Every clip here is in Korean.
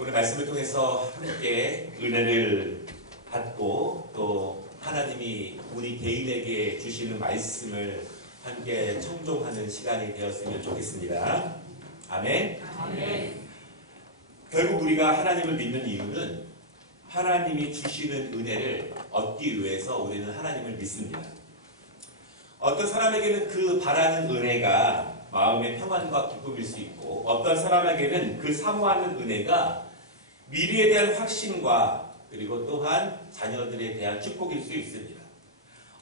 오늘 말씀을 통해서 함께 은혜를 받고 또 하나님이 우리 개인에게 주시는 말씀을 함께 청종하는 시간이 되었으면 좋겠습니다. 아멘. 아멘. 결국 우리가 하나님을 믿는 이유는 하나님이 주시는 은혜를 얻기 위해서 우리는 하나님을 믿습니다. 어떤 사람에게는 그 바라는 은혜가 마음의 평안과 기쁨일 수 있고, 어떤 사람에게는 그 사모하는 은혜가 미래에 대한 확신과 그리고 또한 자녀들에 대한 축복일 수 있습니다.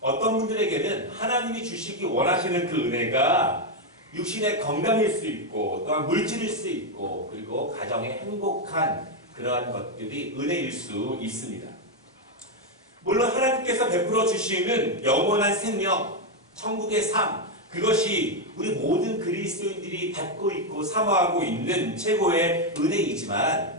어떤 분들에게는 하나님이 주시기 원하시는 그 은혜가 육신의 건강일 수 있고, 또한 물질일 수 있고, 그리고 가정의 행복한 그러한 것들이 은혜일 수 있습니다. 물론 하나님께서 베풀어 주시는 영원한 생명, 천국의 삶, 그것이 우리 모든 그리스도인들이 받고 있고 사모하고 있는 최고의 은혜이지만,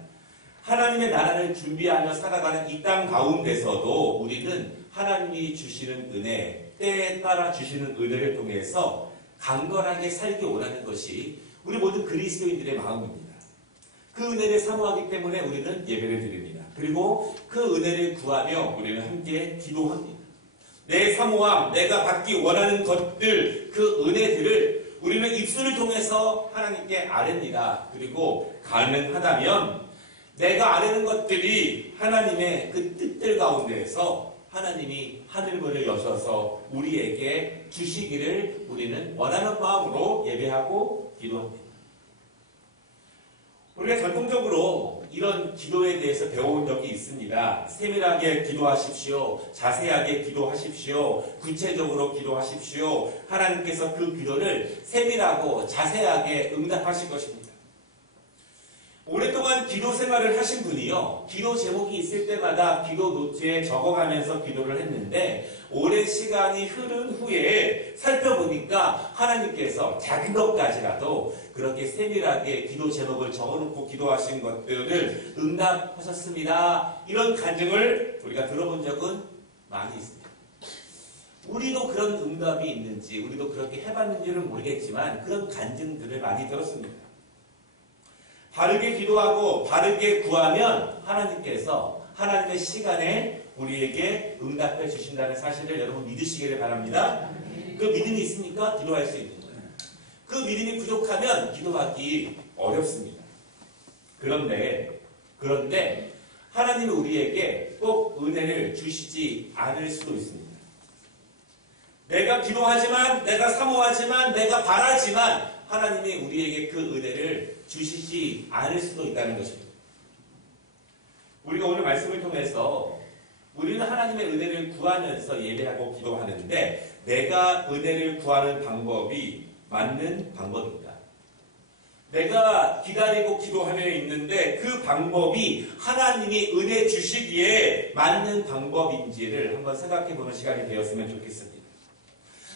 하나님의 나라를 준비하며 살아가는 이 땅 가운데서도 우리는 하나님이 주시는 은혜, 때에 따라 주시는 은혜를 통해서 강건하게 살기 원하는 것이 우리 모든 그리스도인들의 마음입니다. 그 은혜를 사모하기 때문에 우리는 예배를 드립니다. 그리고 그 은혜를 구하며 우리는 함께 기도합니다. 내 사모함, 내가 받기 원하는 것들, 그 은혜들을 우리는 입술을 통해서 하나님께 아뢰니다. 그리고 가능하다면 내가 아뢰는 것들이 하나님의 그 뜻들 가운데에서 하나님이 하늘문을 여셔서 우리에게 주시기를 우리는 원하는 마음으로 예배하고 기도합니다. 우리가 전통적으로 이런 기도에 대해서 배워온 적이 있습니다. 세밀하게 기도하십시오. 자세하게 기도하십시오. 구체적으로 기도하십시오. 하나님께서 그 기도를 세밀하고 자세하게 응답하실 것입니다. 오랫동안 기도 생활을 하신 분이요, 기도 제목이 있을 때마다 기도 노트에 적어가면서 기도를 했는데, 오랜 시간이 흐른 후에 살펴보니까 하나님께서 작은 것까지라도 그렇게 세밀하게 기도 제목을 적어놓고 기도하신 것들을 응답하셨습니다. 이런 간증을 우리가 들어본 적은 많이 있습니다. 우리도 그런 응답이 있는지, 우리도 그렇게 해봤는지는 모르겠지만 그런 간증들을 많이 들었습니다. 바르게 기도하고 바르게 구하면 하나님께서 하나님의 시간에 우리에게 응답해 주신다는 사실을 여러분 믿으시기를 바랍니다. 그 믿음이 있으니까 기도할 수 있는 거예요. 그 믿음이 부족하면 기도하기 어렵습니다. 그런데 하나님은 우리에게 꼭 은혜를 주시지 않을 수도 있습니다. 내가 기도하지만, 내가 사모하지만, 내가 바라지만 하나님이 우리에게 그 은혜를 주시지 않을 수도 있다는 것입니다. 우리가 오늘 말씀을 통해서 우리는 하나님의 은혜를 구하면서 예배하고 기도하는데, 내가 은혜를 구하는 방법이 맞는 방법인가? 내가 기다리고 기도하며 있는데 그 방법이 하나님이 은혜 주시기에 맞는 방법인지를 한번 생각해보는 시간이 되었으면 좋겠습니다.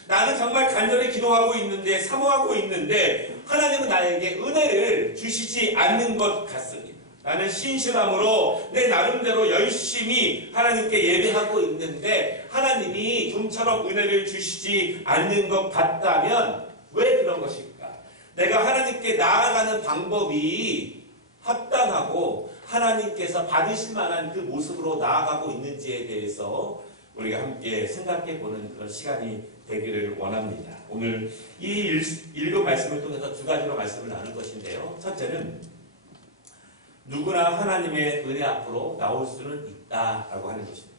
나는 정말 간절히 기도하고 있는데, 사모하고 있는데 하나님은 나에게 은혜를 주시지 않는 것 같습니다. 나는 신실함으로 내 나름대로 열심히 하나님께 예배하고 있는데 하나님이 좀처럼 은혜를 주시지 않는 것 같다면 왜 그런 것일까? 내가 하나님께 나아가는 방법이 합당하고 하나님께서 받으실 만한 그 모습으로 나아가고 있는지에 대해서 우리가 함께 생각해보는 그런 시간이 되기를 원합니다. 오늘 이 읽은 말씀을 통해서 두 가지로 말씀을 나눌 것인데요. 첫째는 누구나 하나님의 은혜 앞으로 나올 수는 있다라고 하는 것입니다.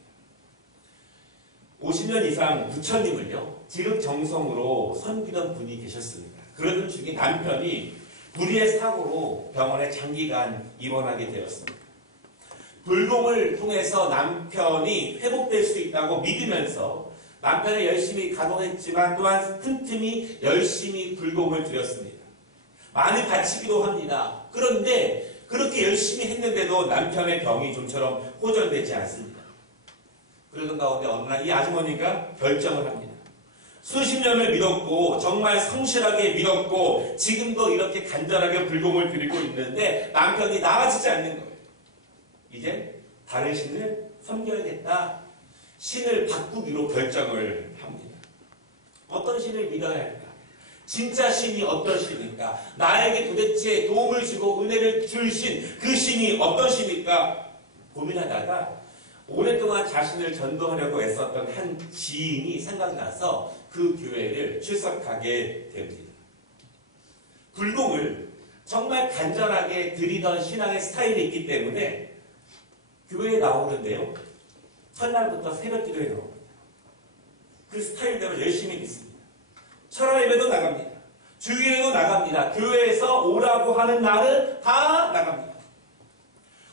50년 이상 부처님을요, 지극정성으로 섬기던 분이 계셨습니다. 그러던 중에 남편이 불의의 사고로 병원에 장기간 입원하게 되었습니다. 불공을 통해서 남편이 회복될 수 있다고 믿으면서 남편이 열심히 가동했지만 또한 틈틈이 열심히 불공을 드렸습니다. 많이 바치기도 합니다. 그런데 그렇게 열심히 했는데도 남편의 병이 좀처럼 호전되지 않습니다. 그러던 가운데 어느 날 이 아주머니가 결정을 합니다. 수십 년을 믿었고 정말 성실하게 믿었고 지금도 이렇게 간절하게 불공을 드리고 있는데 남편이 나아지지 않는 거예요. 이제 다른 신을 섬겨야겠다. 신을 바꾸기로 결정을 합니다. 어떤 신을 믿어야 할까? 진짜 신이 어떤 신입니까? 나에게 도대체 도움을 주고 은혜를 줄 신, 그 신이 어떤 신입니까? 고민하다가 오랫동안 자신을 전도하려고 애썼던 한 지인이 생각나서 그 교회를 출석하게 됩니다. 굴봉을 정말 간절하게 드리던 신앙의 스타일이 있기 때문에 교회에 나오는데요. 첫날부터 새벽 기도에 나옵니다. 그 스타일대로 열심히 믿습니다. 철야 예배도 나갑니다. 주일에도 나갑니다. 교회에서 오라고 하는 날은 다 나갑니다.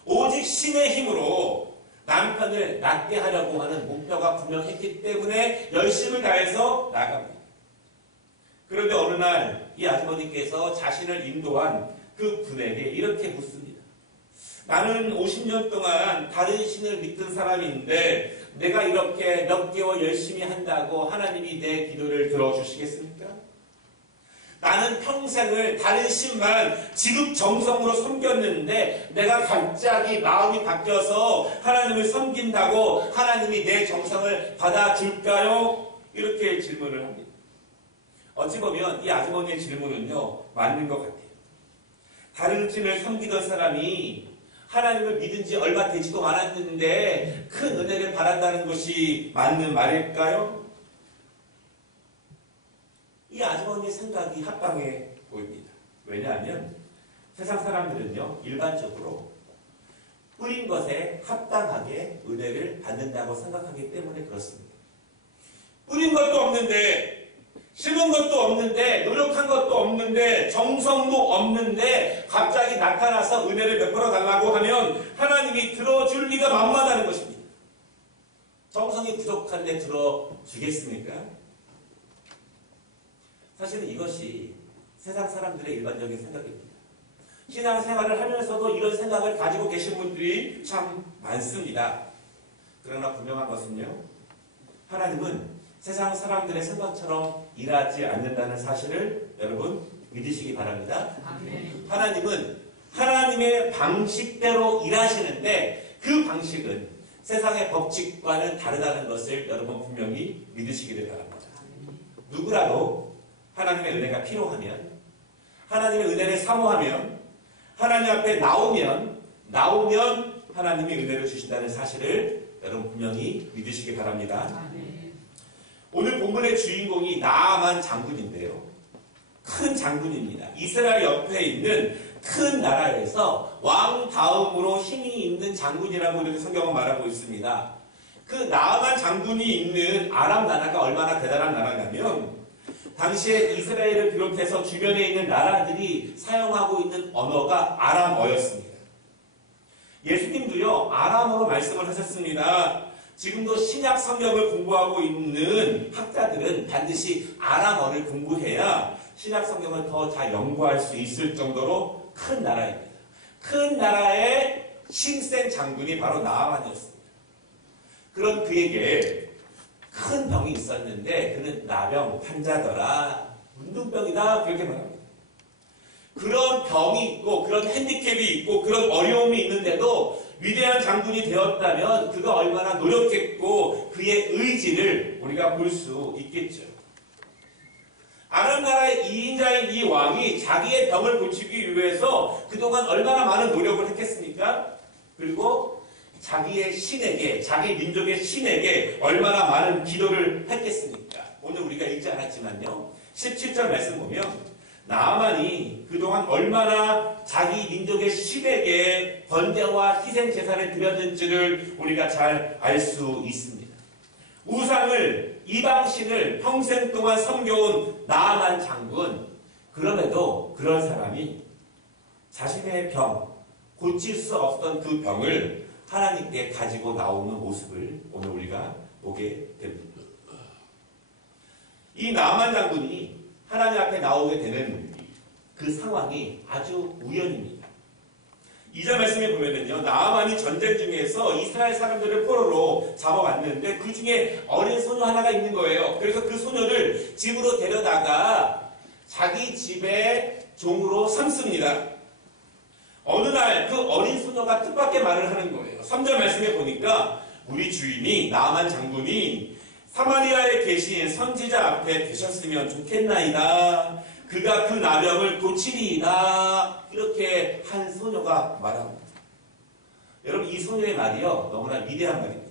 오직 신의 힘으로 남편을 낫게 하려고 하는 목표가 분명했기 때문에 열심을 다해서 나갑니다. 그런데 어느 날 이 아주머니께서 자신을 인도한 그 분에게 이렇게 묻습니다. 나는 50년 동안 다른 신을 믿던 사람인데 내가 이렇게 몇 개월 열심히 한다고 하나님이 내 기도를 들어주시겠습니까? 나는 평생을 다른 신만 지극정성으로 섬겼는데 내가 갑자기 마음이 바뀌어서 하나님을 섬긴다고 하나님이 내 정성을 받아줄까요? 이렇게 질문을 합니다. 어찌 보면 이 아주머니의 질문은요, 맞는 것 같아요. 다른 신을 섬기던 사람이 하나님을 믿은 지 얼마 되지도 않았는데 큰 은혜를 바란다는 것이 맞는 말일까요? 이 아주머니의 생각이 합당해 보입니다. 왜냐하면 세상 사람들은요, 일반적으로 뿌린 것에 합당하게 은혜를 받는다고 생각하기 때문에 그렇습니다. 뿌린 것도 없는데, 심은 것도 없는데, 노력한 것도 없는데, 정성도 없는데 갑자기 나타나서 은혜를 베풀어 달라고 하면 하나님이 들어줄 리가 만만하다는 것입니다. 정성이 부족한데 들어주겠습니까? 사실은 이것이 세상 사람들의 일반적인 생각입니다. 신앙생활을 하면서도 이런 생각을 가지고 계신 분들이 참 많습니다. 그러나 분명한 것은요, 하나님은 세상 사람들의 생각처럼 일하지 않는다는 사실을 여러분 믿으시기 바랍니다. 아멘. 하나님은 하나님의 방식대로 일하시는데 그 방식은 세상의 법칙과는 다르다는 것을 여러분 분명히 믿으시기를 바랍니다. 누구라도 하나님의 은혜가 필요하면, 하나님의 은혜를 사모하면, 하나님 앞에 나오면 하나님이 은혜를 주신다는 사실을 여러분 분명히 믿으시기 바랍니다. 오늘 본문의 주인공이 나아만 장군인데요. 큰 장군입니다. 이스라엘 옆에 있는 큰 나라에서 왕 다음으로 힘이 있는 장군이라고 이렇게 성경은 말하고 있습니다. 그 나아만 장군이 있는 아람 나라가 얼마나 대단한 나라냐면 당시에 이스라엘을 비롯해서 주변에 있는 나라들이 사용하고 있는 언어가 아람어였습니다. 예수님도요, 아람어로 말씀을 하셨습니다. 지금도 신약 성경을 공부하고 있는 학자들은 반드시 아람어를 공부해야 신약 성경을 더 잘 연구할 수 있을 정도로 큰 나라입니다. 큰 나라의 신생 장군이 바로 나아만이었습니다. 그런 그에게 큰 병이 있었는데 그는 나병 환자더라, 문둥병이다, 그렇게 말합니다. 그런 병이 있고 그런 핸디캡이 있고 그런 어려움이 있는데도 위대한 장군이 되었다면 그가 얼마나 노력했고 그의 의지를 우리가 볼 수 있겠죠. 아람 나라의 2인자인 이 왕이 자기의 병을 고치기 위해서 그동안 얼마나 많은 노력을 했겠습니까? 그리고 자기의 신에게, 자기 민족의 신에게 얼마나 많은 기도를 했겠습니까? 오늘 우리가 읽지 않았지만요, 17절 말씀 보면 나아만이 그동안 얼마나 자기 민족의 신에게 번제와 희생 제사를 드렸는지를 우리가 잘 알 수 있습니다. 우상을, 이방신을 평생 동안 섬겨온 나아만 장군, 그럼에도 그런 사람이 자신의 병, 고칠 수 없었던 그 병을 하나님께 가지고 나오는 모습을 오늘 우리가 보게 됩니다. 이 나아만 장군이 하나님 앞에 나오게 되는 그 상황이 아주 우연입니다. 2절 말씀에 보면은요, 나아만이 전쟁 중에서 이스라엘 사람들을 포로로 잡아왔는데 그 중에 어린 소녀 하나가 있는 거예요. 그래서 그 소녀를 집으로 데려다가 자기 집의 종으로 삼습니다. 어느 날 그 어린 소녀가 뜻밖의 말을 하는 거예요. 3절 말씀에 보니까 우리 주인이, 나아만 장군이 사마리아에 계신 선지자 앞에 계셨으면 좋겠나이다. 그가 그 나병을 고치리이다. 이렇게 한 소녀가 말합니다. 여러분, 이 소녀의 말이요, 너무나 위대한 말입니다.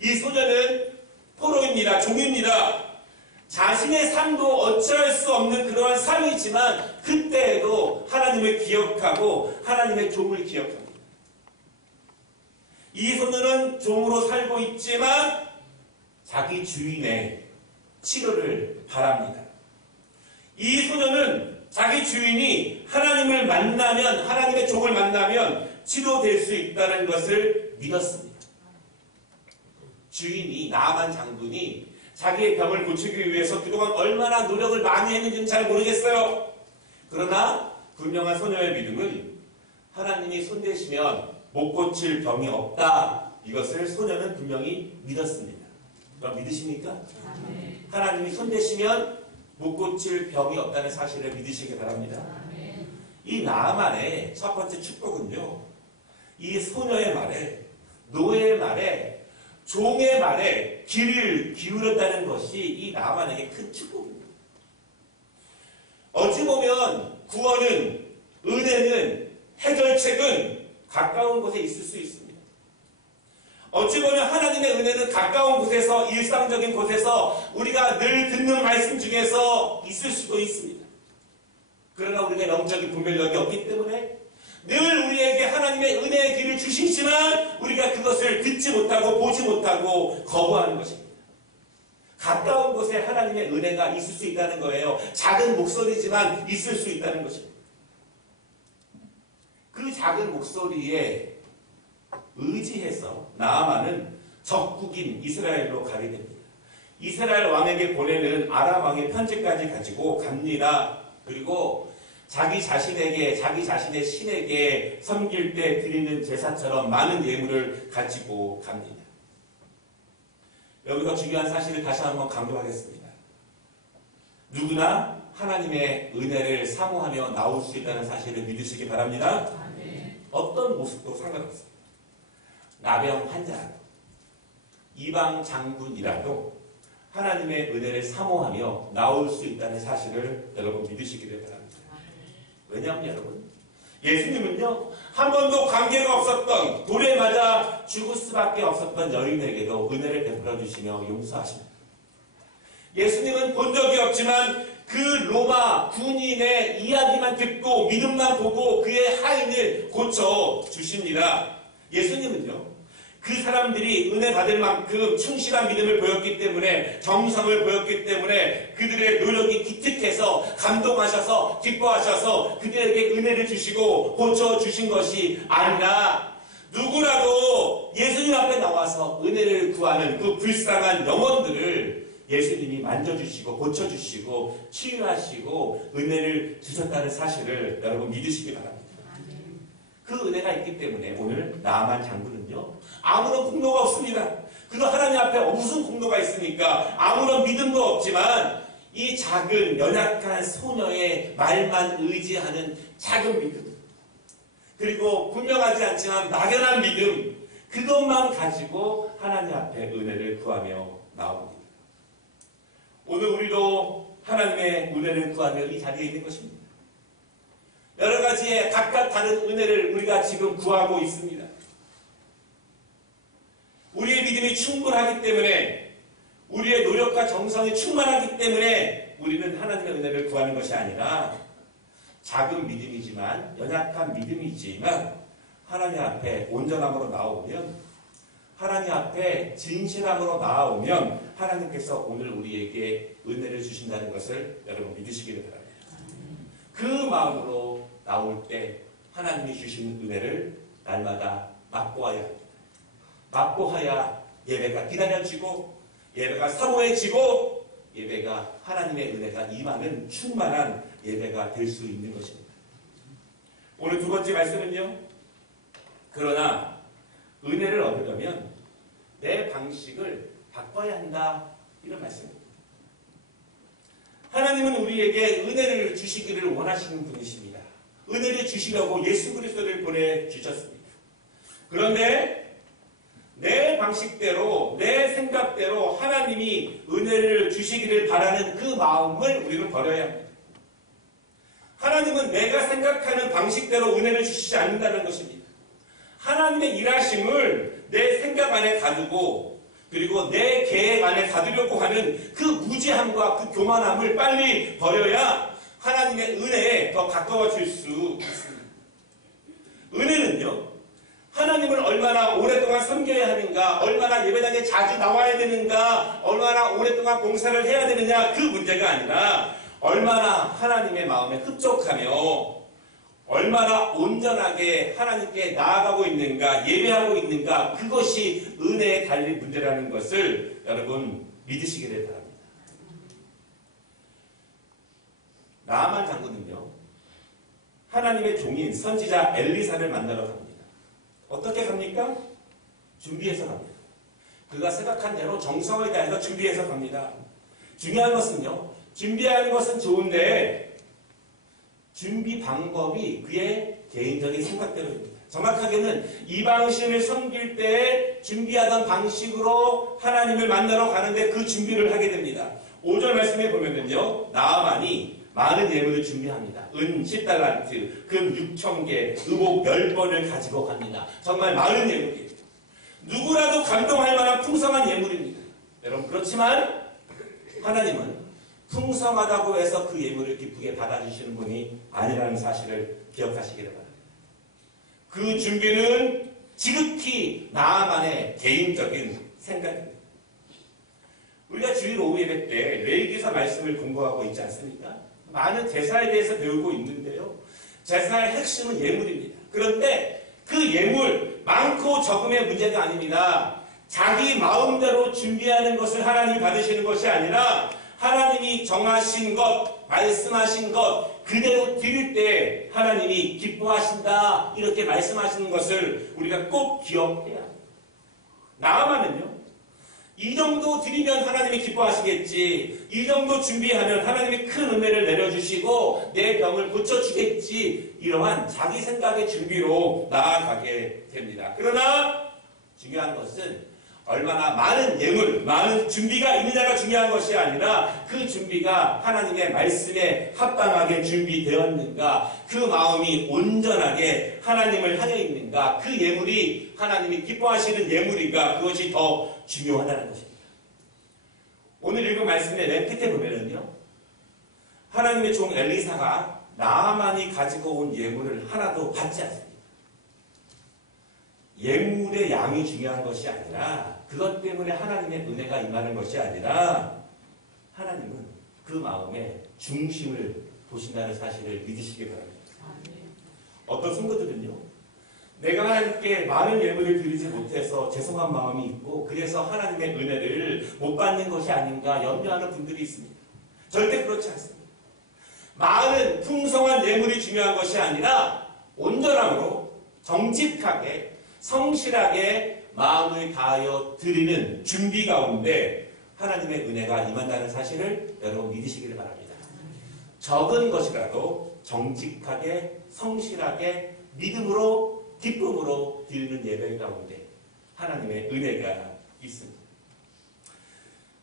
이 소녀는 포로입니다. 종입니다. 자신의 삶도 어찌할 수 없는 그러한 삶이지만 그때에도 하나님을 기억하고 하나님의 종을 기억합니다. 이 소녀는 종으로 살고 있지만 자기 주인의 치료를 바랍니다. 이 소녀는 자기 주인이 하나님을 만나면, 하나님의 종을 만나면 치료될 수 있다는 것을 믿었습니다. 주인이, 나아만 장군이 자기의 병을 고치기 위해서 그동안 얼마나 노력을 많이 했는지는 잘 모르겠어요. 그러나 분명한 소녀의 믿음은 하나님이 손대시면 못 고칠 병이 없다. 이것을 소녀는 분명히 믿었습니다. 그럼 믿으십니까? 하나님이 손대시면 못 고칠 병이 없다는 사실을 믿으시기 바랍니다. 이 나아만의 첫 번째 축복은요, 이 소녀의 말에, 노예의 말에, 종의 말에 귀를 기울였다는 것이 이 나아만에게 큰 축복입니다. 어찌 보면 구원은, 은혜는, 해결책은 가까운 곳에 있을 수 있습니다. 어찌 보면 하나님의 은혜는 가까운 곳에서, 일상적인 곳에서 우리가 늘 듣는 말씀 중에서 있을 수도 있습니다. 그러나 우리가 영적인 분별력이 없기 때문에 늘 우리에게 하나님의 은혜의 길을 주시지만 우리가 그것을 듣지 못하고 보지 못하고 거부하는 것입니다. 가까운 곳에 하나님의 은혜가 있을 수 있다는 거예요. 작은 목소리지만 있을 수 있다는 것입니다. 그 작은 목소리에 의지해서 나아만은 적국인 이스라엘로 가게 됩니다. 이스라엘 왕에게 보내는 아람 왕의 편지까지 가지고 갑니다. 그리고 자기 자신에게, 자기 자신의 신에게 섬길 때 드리는 제사처럼 많은 예물을 가지고 갑니다. 여기서 중요한 사실을 다시 한번 강조하겠습니다. 누구나 하나님의 은혜를 사모하며 나올 수 있다는 사실을 믿으시기 바랍니다. 어떤 모습도 상관없습니다. 나병 환자라도, 이방 장군이라도 하나님의 은혜를 사모하며 나올 수 있다는 사실을 여러분 믿으시기를 바랍니다. 왜냐하면 여러분, 예수님은요, 한 번도 관계가 없었던, 돌에 맞아 죽을 수밖에 없었던 여인에게도 은혜를 베풀어 주시며 용서하십니다. 예수님은 본 적이 없지만 그 로마 군인의 이야기만 듣고 믿음만 보고 그의 하인을 고쳐 주십니다. 예수님은요, 그 사람들이 은혜 받을 만큼 충실한 믿음을 보였기 때문에, 정성을 보였기 때문에 그들의 노력이 기특해서 감동하셔서 기뻐하셔서 그들에게 은혜를 주시고 고쳐주신 것이 아니라 누구라도 예수님 앞에 나와서 은혜를 구하는 그 불쌍한 영혼들을 예수님이 만져주시고 고쳐주시고 치유하시고 은혜를 주셨다는 사실을 여러분 믿으시기 바랍니다. 그 은혜가 있기 때문에 오늘 나아만 장군은요, 아무런 공로가 없습니다. 그가 하나님 앞에 무슨 공로가 있습니까? 아무런 믿음도 없지만 이 작은 연약한 소녀의 말만 의지하는 작은 믿음, 그리고 분명하지 않지만 막연한 믿음, 그것만 가지고 하나님 앞에 은혜를 구하며 나옵니다. 오늘 우리도 하나님의 은혜를 구하며 이 자리에 있는 것입니다. 여러 가지의 각각 다른 은혜를 우리가 지금 구하고 있습니다. 우리의 믿음이 충분하기 때문에, 우리의 노력과 정성이 충만하기 때문에 우리는 하나님의 은혜를 구하는 것이 아니라 작은 믿음이지만, 연약한 믿음이지만 하나님 앞에 온전함으로 나오면, 하나님 앞에 진실함으로 나오면 하나님께서 오늘 우리에게 은혜를 주신다는 것을 여러분 믿으시기를 바랍니다. 그 마음으로 나올 때 하나님이 주신 은혜를 날마다 맛보아야 합니다. 맛보아야 예배가 기다려지고, 예배가 사모해지고, 예배가 하나님의 은혜가 임하는 충만한 예배가 될 수 있는 것입니다. 오늘 두 번째 말씀은요, 그러나 은혜를 얻으려면 내 방식을 바꿔야 한다, 이런 말씀입니다. 하나님은 우리에게 은혜를 주시기를 원하시는 분이십니다. 은혜를 주시려고 예수 그리스도를 보내주셨습니다. 그런데 내 방식대로, 내 생각대로 하나님이 은혜를 주시기를 바라는 그 마음을 우리는 버려야 합니다. 하나님은 내가 생각하는 방식대로 은혜를 주시지 않는다는 것입니다. 하나님의 일하심을 내 생각 안에 가두고 그리고 내 계획 안에 가두려고 하는 그 무지함과 그 교만함을 빨리 버려야 하나님의 은혜에 더 가까워질 수 있습니다. 은혜는요, 하나님을 얼마나 오랫동안 섬겨야 하는가, 얼마나 예배당에 자주 나와야 되는가, 얼마나 오랫동안 봉사를 해야 되느냐, 그 문제가 아니라 얼마나 하나님의 마음에 흡족하며 얼마나 온전하게 하나님께 나아가고 있는가, 예배하고 있는가, 그것이 은혜에 달린 문제라는 것을 여러분 믿으시기를 바랍니다. 나아만 장군은요, 하나님의 종인 선지자 엘리사를 만나러 갑니다. 어떻게 갑니까? 준비해서 갑니다. 그가 생각한 대로 정성을 다해서 준비해서 갑니다. 중요한 것은요, 준비하는 것은 좋은데 준비 방법이 그의 개인적인 생각대로입니다. 정확하게는 이방신을 섬길 때 준비하던 방식으로 하나님을 만나러 가는데 그 준비를 하게 됩니다. 5절 말씀에 보면은요, 나아만이 많은 예물을 준비합니다. 은 10달란트, 금 6,000개, 의복 10번을 가지고 갑니다. 정말 많은 예물이에요. 누구라도 감동할 만한 풍성한 예물입니다. 여러분, 그렇지만 하나님은 풍성하다고 해서 그 예물을 기쁘게 받아주시는 분이 아니라는 사실을 기억하시기를 바랍니다. 그 준비는 지극히 나아만의 개인적인 생각입니다. 우리가 주일 오후 예배 때 레위기서 말씀을 공부하고 있지 않습니까? 많은 제사에 대해서 배우고 있는데요. 제사의 핵심은 예물입니다. 그런데 그 예물, 많고 적음의 문제가 아닙니다. 자기 마음대로 준비하는 것을 하나님이 받으시는 것이 아니라 하나님이 정하신 것, 말씀하신 것 그대로 드릴 때 하나님이 기뻐하신다, 이렇게 말씀하시는 것을 우리가 꼭 기억해야 합니다. 나아만은요, 이 정도 드리면 하나님이 기뻐하시겠지, 이 정도 준비하면 하나님이 큰 은혜를 내려주시고 내 병을 고쳐주겠지, 이러한 자기 생각의 준비로 나아가게 됩니다. 그러나 중요한 것은 얼마나 많은 예물, 많은 준비가 있느냐가 중요한 것이 아니라 그 준비가 하나님의 말씀에 합당하게 준비되었는가, 그 마음이 온전하게 하나님을 향해 있는가, 그 예물이 하나님이 기뻐하시는 예물인가, 그것이 더 중요하다는 것입니다. 오늘 읽은 말씀의 맨 끝에 보면은요, 하나님의 종 엘리사가 나아만이 가지고 온 예물을 하나도 받지 않습니다. 예물의 양이 중요한 것이 아니라, 그것 때문에 하나님의 은혜가 임하는 것이 아니라 하나님은 그 마음의 중심을 보신다는 사실을 믿으시기 바랍니다. 어떤 성도들은요, 내가 하나님께 많은 예물을 드리지 못해서 죄송한 마음이 있고 그래서 하나님의 은혜를 못 받는 것이 아닌가 염려하는 분들이 있습니다. 절대 그렇지 않습니다. 많은 풍성한 예물이 중요한 것이 아니라 온전함으로 정직하게 성실하게 마음을 다하여 드리는 준비 가운데 하나님의 은혜가 임한다는 사실을 여러분 믿으시기를 바랍니다. 적은 것이라도 정직하게 성실하게 믿음으로 기쁨으로 드리는 예배 가운데 하나님의 은혜가 있습니다.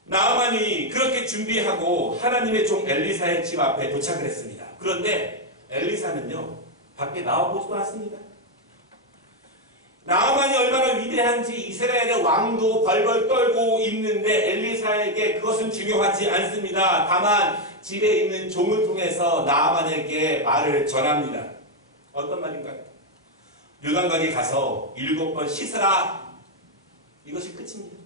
나아만이 그렇게 준비하고 하나님의 종 엘리사의 집 앞에 도착을 했습니다. 그런데 엘리사는요, 밖에 나와보지도 않습니다. 나아만이 얼마나 위대한지 이스라엘의 왕도 벌벌 떨고 있는데 엘리사에게 그것은 중요하지 않습니다. 다만 집에 있는 종을 통해서 나아만에게 말을 전합니다. 어떤 말인가요? 요단강에 가서 7번 씻으라. 이것이 끝입니다.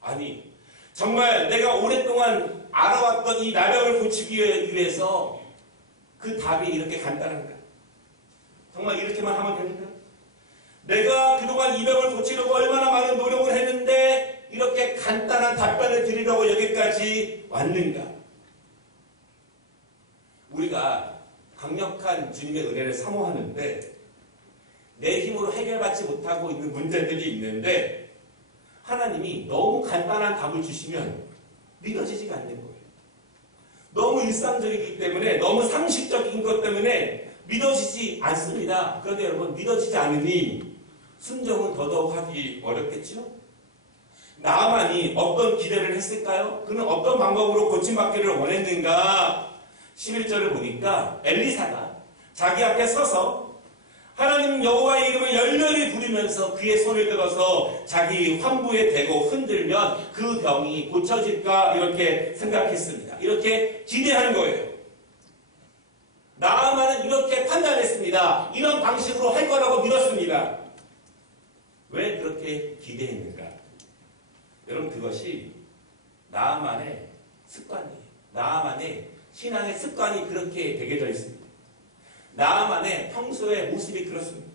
아니, 정말 내가 오랫동안 알아왔던 이 나병을 고치기 위해서 그 답이 이렇게 간단한가? 정말 이렇게만 하면 됩니까? 내가 그동안 이 병을 고치려고 얼마나 많은 노력을 했는데 이렇게 간단한 답변을 드리려고 여기까지 왔는가? 우리가 강력한 주님의 은혜를 사모하는데 내 힘으로 해결받지 못하고 있는 문제들이 있는데 하나님이 너무 간단한 답을 주시면 믿어지지가 않는 거예요. 너무 일상적이기 때문에, 너무 상식적인 것 때문에 믿어지지 않습니다. 그런데 여러분, 믿어지지 않으니 순종은 더더욱 하기 어렵겠죠? 나아만이 어떤 기대를 했을까요? 그는 어떤 방법으로 고침받기를 원했는가? 11절을 보니까 엘리사가 자기 앞에 서서 하나님 여호와의 이름을 열렬히 부르면서 그의 손을 들어서 자기 환부에 대고 흔들면 그 병이 고쳐질까 이렇게 생각했습니다. 이렇게 기대하는 거예요. 나아만은 이렇게 판단했습니다. 이런 방식으로 할 거라고 믿었습니다. 왜 그렇게 기대했는가? 여러분, 그것이 나아만의 습관이에요. 나아만의 신앙의 습관이 그렇게 되게 되어 있습니다. 나아만의 평소의 모습이 그렇습니다.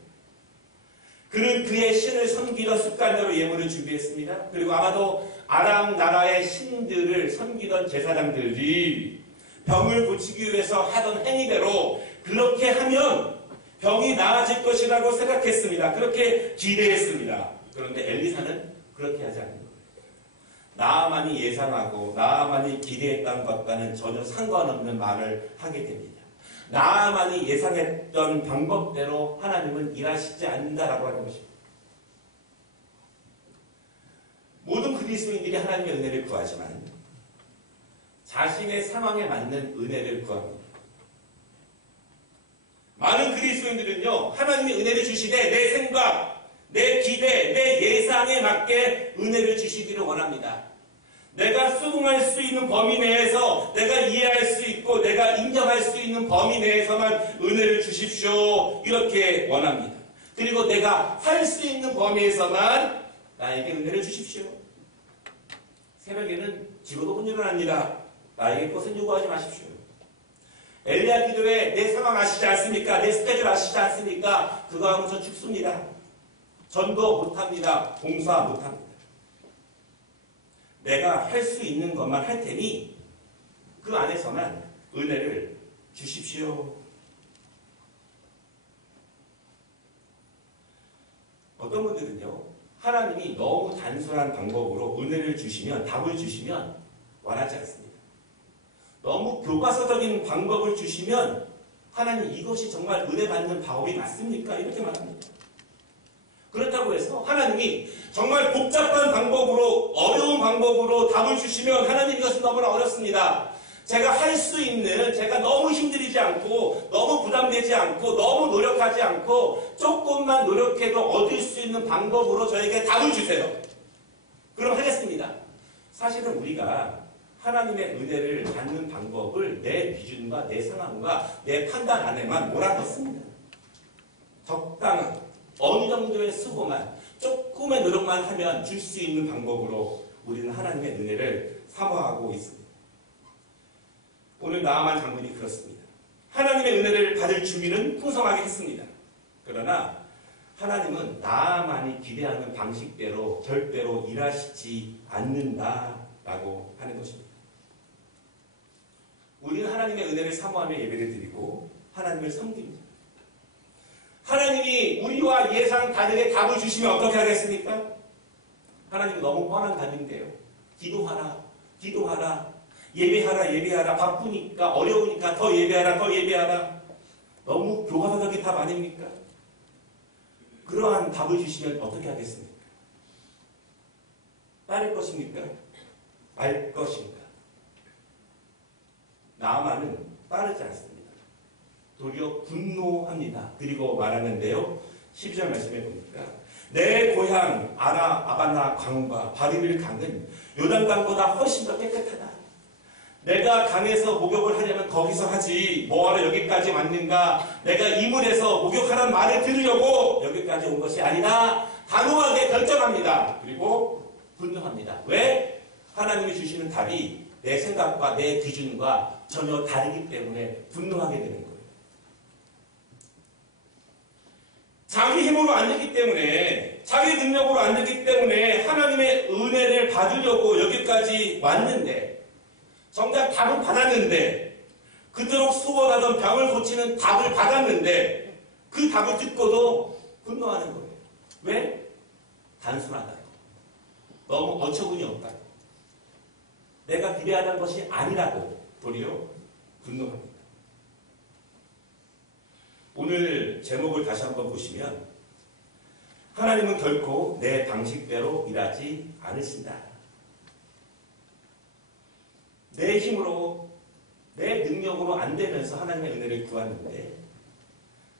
그는 그의 신을 섬기던 습관대로 예물을 준비했습니다. 그리고 아마도 아람 나라의 신들을 섬기던 제사장들이 병을 고치기 위해서 하던 행위대로 그렇게 하면 병이 나아질 것이라고 생각했습니다. 그렇게 기대했습니다. 그런데 엘리사는 그렇게 하지 않는 거예요. 나아만이 예상하고 나아만이 기대했던 것과는 전혀 상관없는 말을 하게 됩니다. 나아만이 예상했던 방법대로 하나님은 일하시지 않는다라고 하는 것입니다. 모든 그리스도인들이 하나님의 은혜를 구하지만 자신의 상황에 맞는 은혜를 구합니다. 많은 그리스도인들은요, 하나님이 은혜를 주시되 내 생각, 내 기대, 내 예상에 맞게 은혜를 주시기를 원합니다. 내가 수긍할 수 있는 범위 내에서, 내가 이해할 수 있고 내가 인정할 수 있는 범위 내에서만 은혜를 주십시오. 이렇게 원합니다. 그리고 내가 할 수 있는 범위에서만 나에게 은혜를 주십시오. 새벽에는 지고도 못 일어납니다. 나에게 것은 요구하지 마십시오. 엘리야 기도에 내 상황 아시지 않습니까? 내 스케줄 아시지 않습니까? 그거 하면 저 죽습니다. 전도 못합니다. 봉사 못합니다. 내가 할 수 있는 것만 할 테니 그 안에서만 은혜를 주십시오. 어떤 분들은요, 하나님이 너무 단순한 방법으로 은혜를 주시면, 답을 주시면 원하지 않습니다. 너무 교과서적인 방법을 주시면 하나님 이것이 정말 은혜 받는 방법이 맞습니까? 이렇게 말합니다. 그렇다고 해서 하나님이 정말 복잡한 방법으로, 어려운 방법으로 답을 주시면 하나님 이것은 너무나 어렵습니다. 제가 할 수 있는, 제가 너무 힘들이지 않고 너무 부담되지 않고 너무 노력하지 않고 조금만 노력해도 얻을 수 있는 방법으로 저에게 답을 주세요. 그럼 하겠습니다. 사실은 우리가 하나님의 은혜를 받는 방법을 내 기준과 내 상황과 내 판단 안에만 몰아넣습니다. 적당한 어느 정도의 수고만, 조금의 노력만 하면 줄 수 있는 방법으로 우리는 하나님의 은혜를 사모하고 있습니다. 오늘 나아만 장군이 그렇습니다. 하나님의 은혜를 받을 준비는 풍성하게 했습니다. 그러나 하나님은 나아만이 기대하는 방식대로 절대로 일하시지 않는다라고 하는 것입니다. 우리는 하나님의 은혜를 사모하며 예배를 드리고 하나님을 섬깁니다. 하나님이 우리와 예상 다르게 답을 주시면 어떻게 하겠습니까? 하나님은 너무 뻔한 답인데요. 기도하라, 기도하라, 예배하라, 예배하라. 바쁘니까, 어려우니까 더 예배하라, 더 예배하라. 너무 교과서적인 답 아닙니까? 그러한 답을 주시면 어떻게 하겠습니까? 따를 것입니까? 말 것인가? 나아만은 따르지 않습니다. 도리어 분노합니다. 그리고 말하는데요. 12절 말씀해 보니까 내 고향 아바나 강과 바리빌 강은 요단강보다 훨씬 더 깨끗하다. 내가 강에서 목욕을 하려면 거기서 하지 뭐하러 여기까지 왔는가. 내가 이물에서 목욕하라는 말을 들으려고 여기까지 온 것이 아니라 단호하게 결정합니다. 그리고 분노합니다. 왜? 하나님이 주시는 답이 내 생각과 내 기준과 전혀 다르기 때문에 분노하게 되는 거예요. 자기 힘으로 안 되기 때문에, 자기 능력으로 안 되기 때문에 하나님의 은혜를 받으려고 여기까지 왔는데, 정작 답을 받았는데, 그토록 수고하던 병을 고치는 답을 받았는데, 그 답을 듣고도 분노하는 거예요. 왜? 단순하다요. 너무 어처구니 없다요. 내가 기대하는 것이 아니라고 도리어 분노합니다. 오늘 제목을 다시 한번 보시면 하나님은 결코 내 방식대로 일하지 않으신다. 내 힘으로, 내 능력으로 안 되면서 하나님의 은혜를 구하는데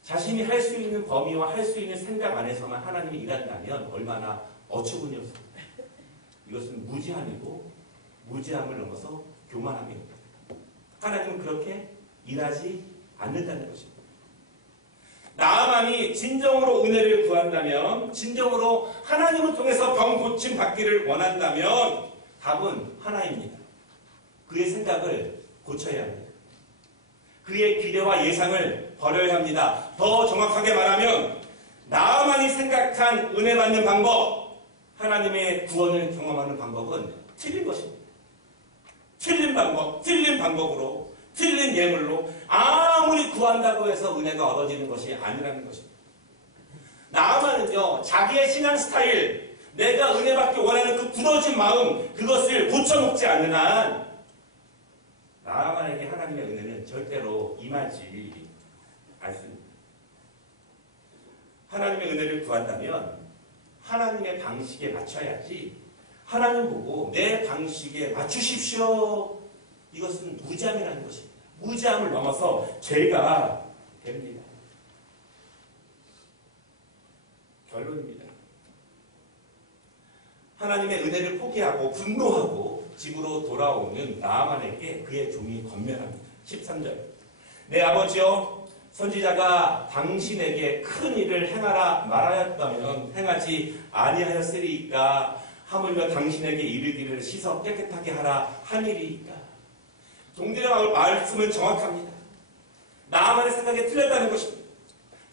자신이 할 수 있는 범위와 할 수 있는 생각 안에서만 하나님이 일한다면 얼마나 어처구니 없습니다. 이것은 무지함이고 무지함을 넘어서 교만함입니다. 하나님은 그렇게 일하지 않는다는 것입니다. 나아만이 진정으로 은혜를 구한다면, 진정으로 하나님을 통해서 병 고침 받기를 원한다면 답은 하나입니다. 그의 생각을 고쳐야 합니다. 그의 기대와 예상을 버려야 합니다. 더 정확하게 말하면 나아만이 생각한 은혜 받는 방법, 하나님의 구원을 경험하는 방법은 틀린 것입니다. 틀린 방법, 틀린 방법으로, 틀린 예물로 아무리 구한다고 해서 은혜가 얻어지는 것이 아니라는 것입니다. 나아만은요, 자기의 신앙 스타일, 내가 은혜 받기 원하는 그 굳어진 마음, 그것을 고쳐먹지 않는 한 나아만에게 하나님의 은혜는 절대로 임하지 않습니다. 하나님의 은혜를 구한다면 하나님의 방식에 맞춰야지, 하나님 보고 내 방식에 맞추십시오, 이것은 무지함이라는 것입니다. 무지함을 넘어서 죄가 됩니다. 결론입니다. 하나님의 은혜를 포기하고 분노하고 집으로 돌아오는 나아만에게 그의 종이 권면합니다. 13절. 내 아버지여, 선지자가 당신에게 큰 일을 행하라 말하였다면 행하지 아니하였으리이까. 하물며 당신에게 이르기를 씻어 깨끗하게 하라 하니리이까. 동들의 말씀은 정확합니다. 나아만의 생각이 틀렸다는 것입니다.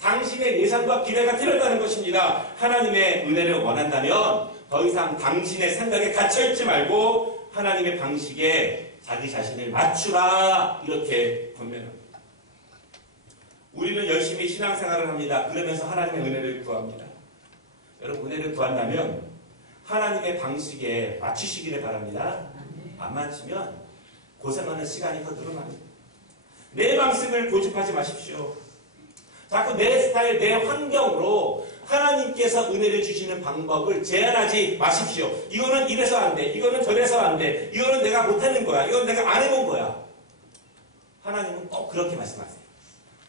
당신의 예상과 기대가 틀렸다는 것입니다. 하나님의 은혜를 원한다면 더 이상 당신의 생각에 갇혀있지 말고 하나님의 방식에 자기 자신을 맞추라, 이렇게 권면합니다. 우리는 열심히 신앙생활을 합니다. 그러면서 하나님의 은혜를 구합니다. 여러분, 은혜를 구한다면 하나님의 방식에 맞추시기를 바랍니다. 안 맞추면 고생하는 시간이 더 늘어납니다. 내 방식을 고집하지 마십시오. 자꾸 내 스타일, 내 환경으로 하나님께서 은혜를 주시는 방법을 제한하지 마십시오. 이거는 이래서 안 돼. 이거는 저래서 안 돼. 이거는 내가 못하는 거야. 이건 내가 안 해본 거야. 하나님은 꼭 그렇게 말씀하세요.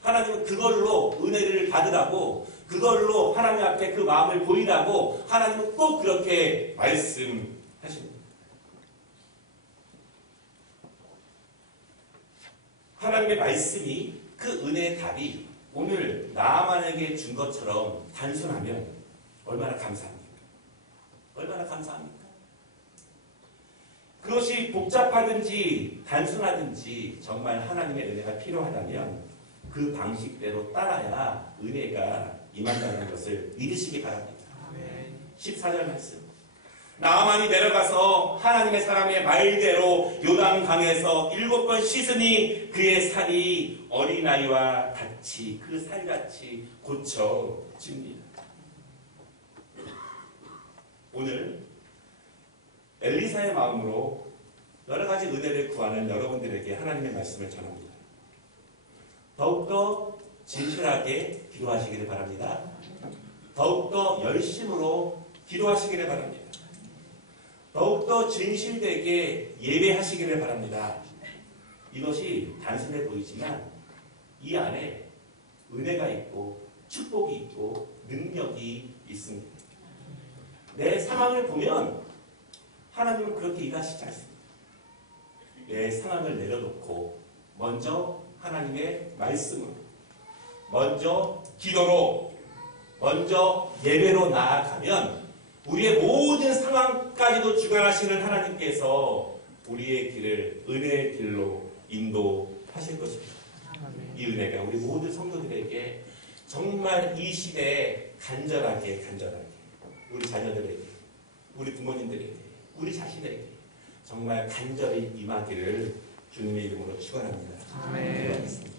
하나님은 그걸로 은혜를 받으라고, 그걸로 하나님 앞에 그 마음을 보이라고 하나님은 꼭 그렇게 말씀하십니다. 하나님의 말씀이, 그 은혜의 답이 오늘 나아만에게 준 것처럼 단순하면 얼마나 감사합니까? 얼마나 감사합니까? 그것이 복잡하든지 단순하든지 정말 하나님의 은혜가 필요하다면 그 방식대로 따라야 은혜가 임한다는 것을 믿으시기 바랍니다. 14절 말씀. 나아만이 내려가서 하나님의 사람의 말대로 요단강에서 7번 씻으니 그의 살이 어린아이와 같이, 그 살같이 고쳐집니다. 오늘 엘리사의 마음으로 여러 가지 은혜를 구하는 여러분들에게 하나님의 말씀을 전합니다. 더욱더 진실하게 기도하시기를 바랍니다. 더욱더 열심으로 기도하시기를 바랍니다. 더욱더 진실되게 예배하시기를 바랍니다. 이것이 단순해 보이지만 이 안에 은혜가 있고 축복이 있고 능력이 있습니다. 내 상황을 보면 하나님은 그렇게 일하시지 않습니다. 내 상황을 내려놓고 먼저 하나님의 말씀으로, 먼저 기도로, 먼저 예배로 나아가면 우리의 모든 상황까지도 주관하시는 하나님께서 우리의 길을 은혜의 길로 인도하실 것입니다. 이 은혜가 우리 모든 성도들에게 정말 이 시대에 간절하게 우리 자녀들에게, 우리 부모님들에게, 우리 자신에게 정말 간절히 임하기를 주님의 이름으로 축원합니다. 기도하겠습니다.